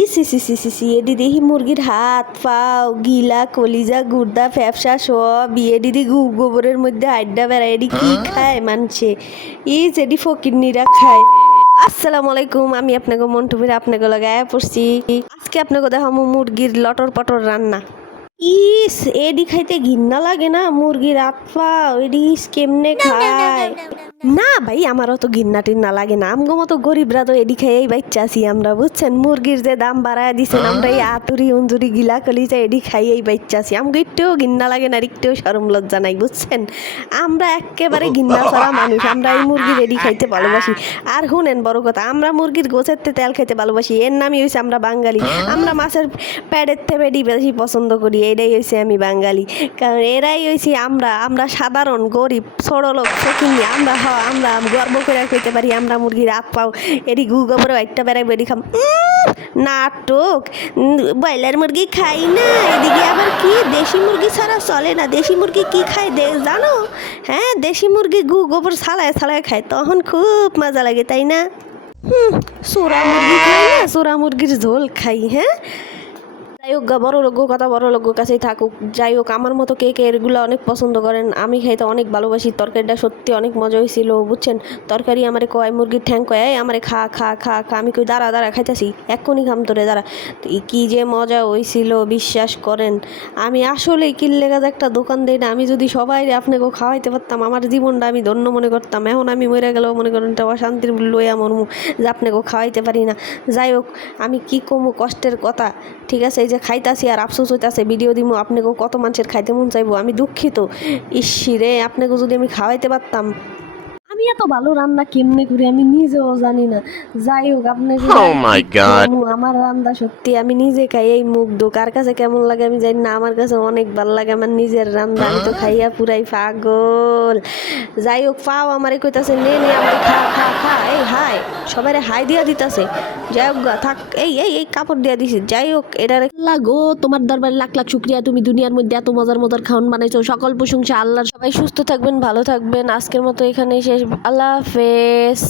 E C C C C A এডি দেখি মুরগির হাত পাও গিলা কলিজা গুর্দা ফ্যাপসা সব ইয়ে দিদি গু গোবরের মধ্যে আড্ডা বেড়ায়। এডি কি খায় মানছে? ই এডি ফকিরনিরা খায়। আসসালামু আলাইকুম আমি আপনাকে মন্টু ফিরে আপনাকে লাগায় পড়ছি। আজকে আপনাকে দেখাবো মুরগির লটর পটর রান্না। ইস এডি খাইতে ঘিন্না লাগে না? মুরগির হাত পাও এডি কেমনে খায়? না ভাই আমার অত ঘিন্না টিন্না লাগে না। আমগো মতো গরিবরা তো এডি খাইয়েই বাচ্চা আছি আমরা বুঝছেন? মুরগির যে দাম বাড়ায় দিছেন আমরা এই আতুরি উন্দুরি গিলা কলিজা এডি খাইয়েই বাচ্চা আছি। আমগো একটুও ঘিন্না লাগে না একটুও সরম লজ্জা নাই বুঝছেন? আমরা একেবারে ঘিন্না ছাড়া মানুষ আমরা এই মুরগির এডি খাইতে ভালোবাসি। আর শুনেন বড় কথা আমরা মুরগির গোছের তেল খাইতে ভালোবাসি। এর নামই হয়েছে আমরা বাঙালি। আমরা মাছের প্যাডের থেকে বেডি বেশি পছন্দ করি। এটাই হয়েছে আমি বাঙালি। কারণ এরাই হয়েছি আমরা আমরা সাধারণ, গরিব, ছোট লোক আমরা হ, আমরা গর্ব করে খেতে পারি, আমরা মুরগির হাত পাও এডি গু গোবরে একটা বেড়াই বেড়ি খাম নাটক ব্রয়লার মুরগি খাই না, এদিকে আবার কি? দেশি মুরগি ছাড়া চলে না, দেশি মুরগি কি খায় দে, জানো? হ্যাঁ দেশি মুরগি গু গোবর ছালায় ছালায় খায়, তখন খুব মজা লাগে, তাই না? হুম সোরা মুরগি খাই না সোরা মুরগির ঝোল খাই হ্যাঁ? যাই হোক বড় লোক কথা বড় লোক কাছেই থাকুক। যাই হোক, আমার মতো কে কে এগুলো অনেক পছন্দ করেন, আমি খাইতে অনেক ভালোবাসি, তরকারিটা সত্যি অনেক মজা হয়েছিল বুঝছেন? তরকারি আমারে কয়, মুরগির ঠ্যাং কয়, "এই, আমারে খা খা খা খা। আমি কই, দাঁড়া দাঁড়া, খাইতেছি, এক্ষুনি খাম তোরে, দাঁড়া। কি যে মজা হয়েছিল বিশ্বাস করেন। আমি আসলে কিনলে গাছ একটা দোকান দেই না, আমি যদি সবাই আপনাকেও খাওয়াইতে পারতাম, আমার জীবনটা আমি ধন্য মনে করতাম। এখন আমি মরে গেলেও মনে করেন এটা অশান্তির লইয়া মরমু, যে আপনাকেও খাওয়াইতে পারি না। যাই হোক, আমি কি কমু কষ্টের কথা, ঠিক আছে? এই যে খাইতাছি আর আফসোস হইতাছে ভিডিও দিমু, আপনাকেও কত মানুষের খাইতে মন চাইব, আমি দুঃখিত। ঈশ্বরে আপনাকেও যদি আমি খাওয়াইতে পারতাম আমি এত ভালো রান্না কেমনে করি আমি নিজেও জানি না। যাই হোক আপনাকে Oh. আমার রান্না সত্যি আমি নিজে খাই এই মুগ্ধ কার কাছে কেমন লাগে আমি জানি না আমার কাছে অনেক ভালো লাগে আমার নিজের রান্না। আমি তো খাইয়া পুরাই পাগল। যাই হোক পাও আমারে কইতাছে নে নে আমারে খা খা খা। এই হাই সবাই হাই দিয়া দিতাছে। যাই হোক থাক এই এই এই কাপড় দিয়া দিছি। যাই হোক এটা লাগো তোমার দরবারে লাখ লাখ শুক্রিয়া। তুমি দুনিয়ার মধ্যে এত মজার মজার খাওয়ান বানাইছো। সকল প্রশংসা আল্লাহর সবাই সুস্থ থাকবেন ভালো থাকবেন। আজকের মতো এখানেই শেষ। আল্লাহ হাফেজ।